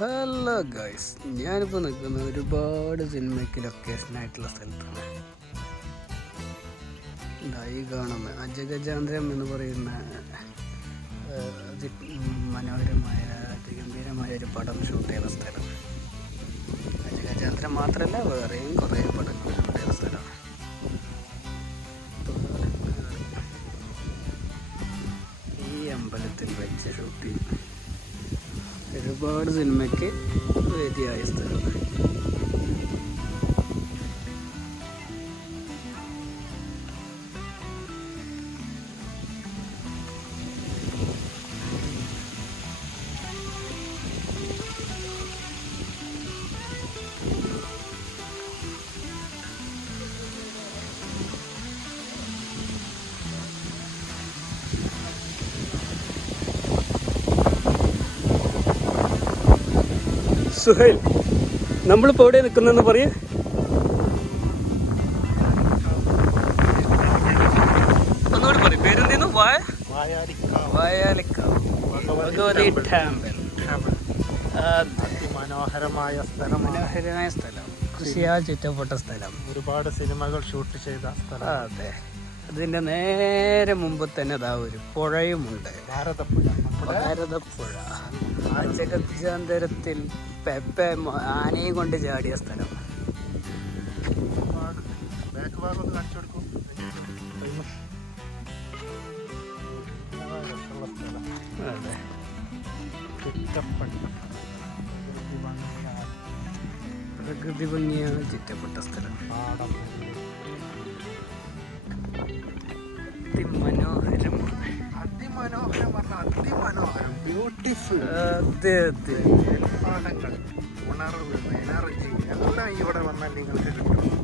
Hello guys, ഞാനിപ്പോൾ നിൽക്കുന്നത് ഒരുപാട് സിനിമയ്ക്ക് ലൊക്കേഷനായിട്ടുള്ള സ്ഥലത്താണ്. ഈ കാണുന്ന അജഗജാന്തരം എന്ന് പറയുന്ന മനോഹരമായ ഗംഭീരമായ ഒരു പടം ഷൂട്ട് ചെയ്യുന്ന സ്ഥലം. അജഗജാന്തരം മാത്രമല്ല, വേറെയും കുറേ പടങ്ങൾ ഷൂട്ട് ചെയ്യുന്ന സ്ഥലമാണ്. ഈ അമ്പലത്തിൽ വെച്ച് ഷൂട്ട് ചെയ്യും. ഒരുപാട് സിനിമയ്ക്ക് വേദിയായ സ്ഥലം. സുഹൈൽ, നമ്മളിപ്പോൾ എവിടെ നിൽക്കുന്നതെന്ന് പറയേ? ഒന്നുകൂടി പറയും, പേരെന്തേന്നു? ഭഗവതി ടെമ്പിൾ. മനോഹരമായ സ്ഥലം, കൃഷിയാൽ ചുറ്റപ്പെട്ട സ്ഥലം, ഒരുപാട് സിനിമകൾ ഷൂട്ട് ചെയ്ത സ്ഥലം. അതെ, അതിൻ്റെ നേരെ മുമ്പ് തന്നെ അതാ ഒരു പുഴയുമുണ്ട്, ഭാരതപ്പുഴ. അജഗജാന്തരത്തിൽ പെപ്പെ ആനയും കൊണ്ട് ചാടിയ സ്ഥലം. അതെ, പ്രകൃതി ഭംഗിയാൽ ചുറ്റപ്പെട്ട സ്ഥലം. അതിമനോഹരം, ബ്യൂട്ടിഫുൾ. അതെ അതെ, പാഠങ്ങൾ, ഉണർവ്, എനർജി എല്ലാം ഇവിടെ വന്നാൽ നിങ്ങൾക്ക് കിട്ടും.